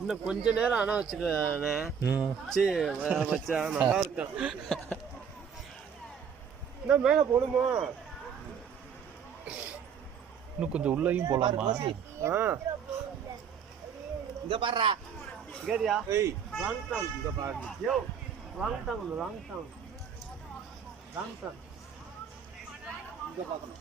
இன்னும் கொஞ்ச நேரம் ஆனா வச்சுக்கண்ணே. வச்சா நல்லா இருக்கும். இன்னும் மேல போகணுமா? இன்னும் கொஞ்சம் உள்ளேயும் போலாமா? இங்க பாருடா. இங்கடியா? ஏய், ராங் டாங் இங்க பாரு. யோ, ராங் டாங். இங்க பாக்கணும்.